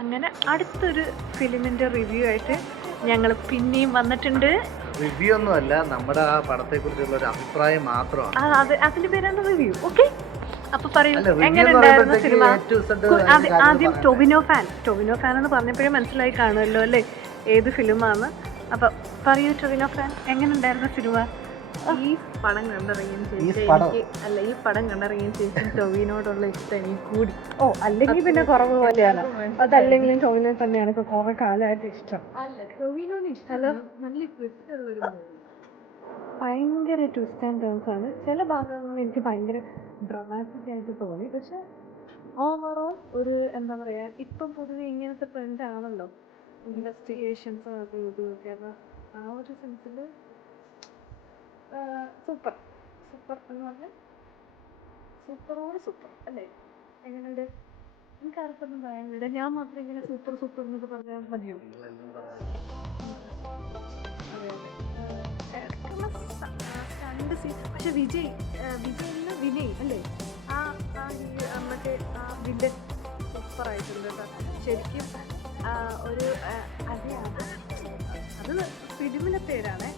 അങ്ങനെ അടുത്തൊരു ഫിലിമിൻ്റെ റിവ്യൂ ആയിട്ട് ഞങ്ങൾ പിന്നെയും വന്നിട്ടുണ്ട്. റിവ്യൂ ഒന്നും അല്ല, നമ്മുടെ ആ പടത്തെ കുറിച്ചുള്ള ഒരു അഭിപ്രായം മാത്രമാണ്. അതിന്റെ പേരാണ് റിവ്യൂ. ഓക്കെ, അപ്പൊ പറയൂ, അല്ല, review എങ്ങനെ എന്ന് ഉണ്ടായിരുന്നു പറയുമ്പോഴത്തേക്ക് സിനിമ? A to Z അതിന്റെ ആദ്യം കാര്യങ്ങൾ ടൊവിനോ ഫാൻ എന്ന് പറഞ്ഞപ്പോഴേ മനസ്സിലായി കാണുമല്ലോ അല്ലേ ഏത് ഫിലിമാണ്. അപ്പൊ പറയൂ ടൊവിനോ ഫാൻ, എങ്ങനെ ഉണ്ടായിരുന്നു സിനിമ? ഈ പടം കണ്ടിറങ്ങിയ ശേഷം ടൊവിനോടുള്ള ഇഷ്ടം എനിക്ക് കൂടി. ഓ, അല്ലെങ്കിൽ പിന്നെ കുറവ് പോലെയാണ്. അതല്ലെങ്കിലും ടൊവിനോ തന്നെയാണ് ഇപ്പൊ കുറെ കാലമായിട്ട് ഇഷ്ടം. ഹലോ, നല്ല ട്വിസ്റ്റ് ഉള്ളൊരു ഭയങ്കര ട്വിസ്റ്റ് ആൻഡ് ടേൺസ് ആണ്. ചില ഭാഗങ്ങളിൽ എനിക്ക് ഭയങ്കര ഡ്രമാറ്റിക് ആയിട്ട് തോന്നി. പക്ഷെ ഓവറോൾ ഒരു എന്താ പറയാ, ഇപ്പം പൊതുവെ ഇങ്ങനത്തെ ട്രെൻഡ് ആണല്ലോ ഇൻവെസ്റ്റിഗേഷൻസും അതും ഇതുമൊക്കെ. അപ്പോൾ ആ ഒരു സെൻസിൽ സൂപ്പർ എന്ന് പറഞ്ഞാൽ സൂപ്പർ അല്ലേ? എങ്ങനെയുണ്ട്? എനിക്ക് ആർക്കൊന്നും പറയാനില്ല, ഞാൻ മാത്രം ഇങ്ങനെ സൂപ്പർ എന്നൊക്കെ പറഞ്ഞാൽ മതിയോ? അതെ രണ്ട് സീൻ. പക്ഷെ വിനയ് അല്ലേ, മറ്റേ വില്ലൻ സൂപ്പറായിട്ടുണ്ട് കേട്ടോ ശരിക്കും. ഒരു അത് ഫിലിമിൻ്റെ പേരാണ്